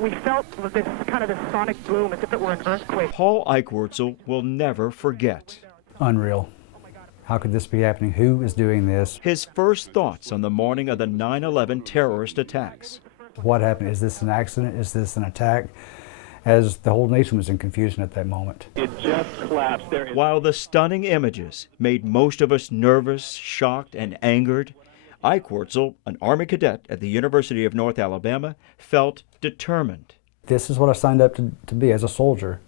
we felt this kind of this sonic boom as if it were an earthquake. Paul Eichwurzel will never forget. Unreal. How could this be happening? Who is doing this? His first thoughts on the morning of the 9/11 terrorist attacks. What happened? Is this an accident? Is this an attack? As the whole nation was in confusion at that moment. It just collapsed there. While the stunning images made most of us nervous, shocked, and angered, Eichwurzel, an Army cadet at the University of North Alabama, felt determined. This is what I signed up to be as a soldier,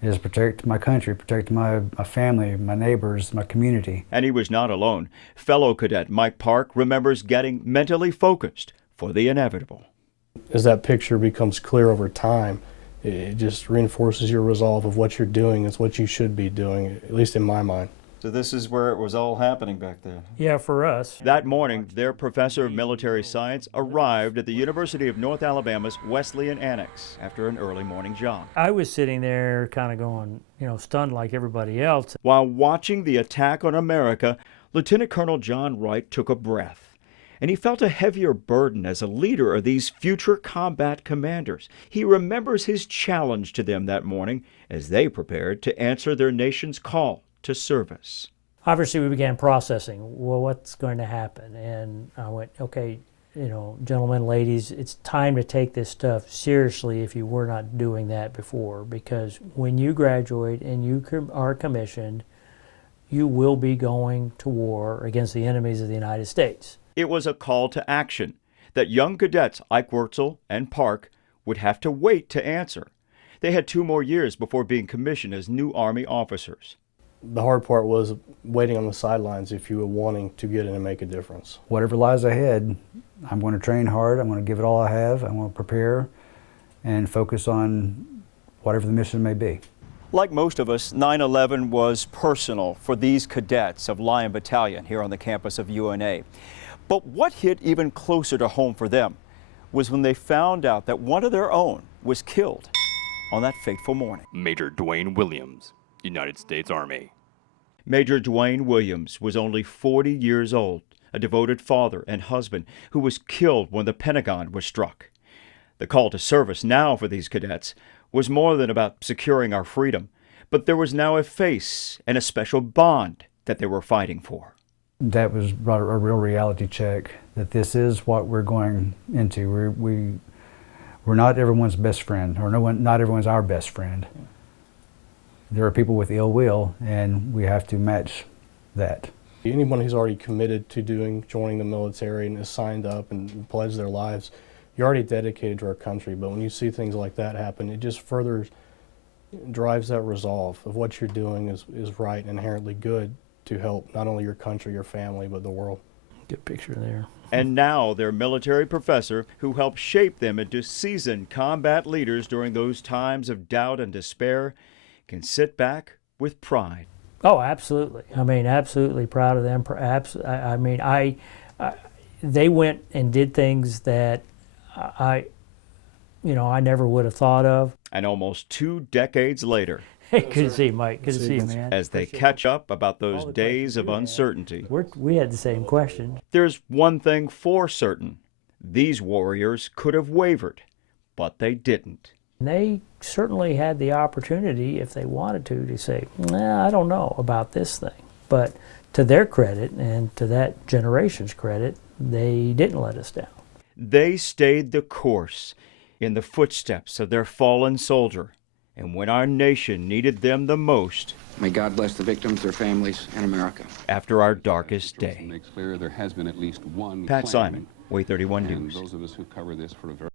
is protect my country, protect my family, my neighbors, my community. And he was not alone. Fellow cadet Mike Park remembers getting mentally focused for the inevitable. As that picture becomes clear over time, it just reinforces your resolve of what you're doing is what you should be doing, at least in my mind. So this is where it was all happening back then? Yeah, for us. That morning, their professor of military science arrived at the University of North Alabama's Wesleyan Annex after an early morning jog. I was sitting there kind of going, stunned like everybody else. While watching the attack on America, Lieutenant Colonel John Wright took a breath. And he felt a heavier burden as a leader of these future combat commanders. He remembers his challenge to them that morning as they prepared to answer their nation's call to service. Obviously, we began processing, well, what's going to happen? And I went, okay, gentlemen, ladies, it's time to take this stuff seriously if you were not doing that before, because when you graduate and you are commissioned, you will be going to war against the enemies of the United States. It was a call to action that young cadets Eichwurzel and Park would have to wait to answer. They had 2 more years before being commissioned as new Army officers. The hard part was waiting on the sidelines if you were wanting to get in and make a difference. Whatever lies ahead, I'm going to train hard, I'm going to give it all I have, I'm going to prepare and focus on whatever the mission may be. Like most of us, 9/11 was personal for these cadets of Lion Battalion here on the campus of UNA. But what hit even closer to home for them was when they found out that one of their own was killed on that fateful morning. Major Dwayne Williams, United States Army. Major Dwayne Williams was only 40 years old, a devoted father and husband who was killed when the Pentagon was struck. The call to service now for these cadets was more than about securing our freedom, but there was now a face and a special bond that they were fighting for. That was brought a real reality check that this is what we're going into. We're not everyone's best friend, or not everyone's our best friend. There are people with ill will, and we have to match that. Anyone who's already committed to joining the military and has signed up and pledged their lives, you're already dedicated to our country. But when you see things like that happen, it just further drives that resolve of what you're doing is right and inherently good to help not only your country, your family, but the world. Good picture there. And now their military professor, who helped shape them into seasoned combat leaders during those times of doubt and despair, can sit back with pride. Oh, absolutely. I mean, absolutely proud of them. Perhaps, they went and did things that I never would have thought of. And almost 2 decades later, Good to see you, Mike. Good to see you, man. as they catch up about those days of uncertainty, We had the same question. there's one thing for certain. These warriors could have wavered, but they didn't. They certainly had the opportunity, if they wanted to say, I don't know about this thing. But to their credit and to that generation's credit, they didn't let us down. They stayed the course in the footsteps of their fallen soldier. And when our nation needed them the most, may God bless the victims, their families, and America. After our darkest day. Makes clear there has been at least one Pat plan, Simon, Way 31 and News. those of us who cover this for a very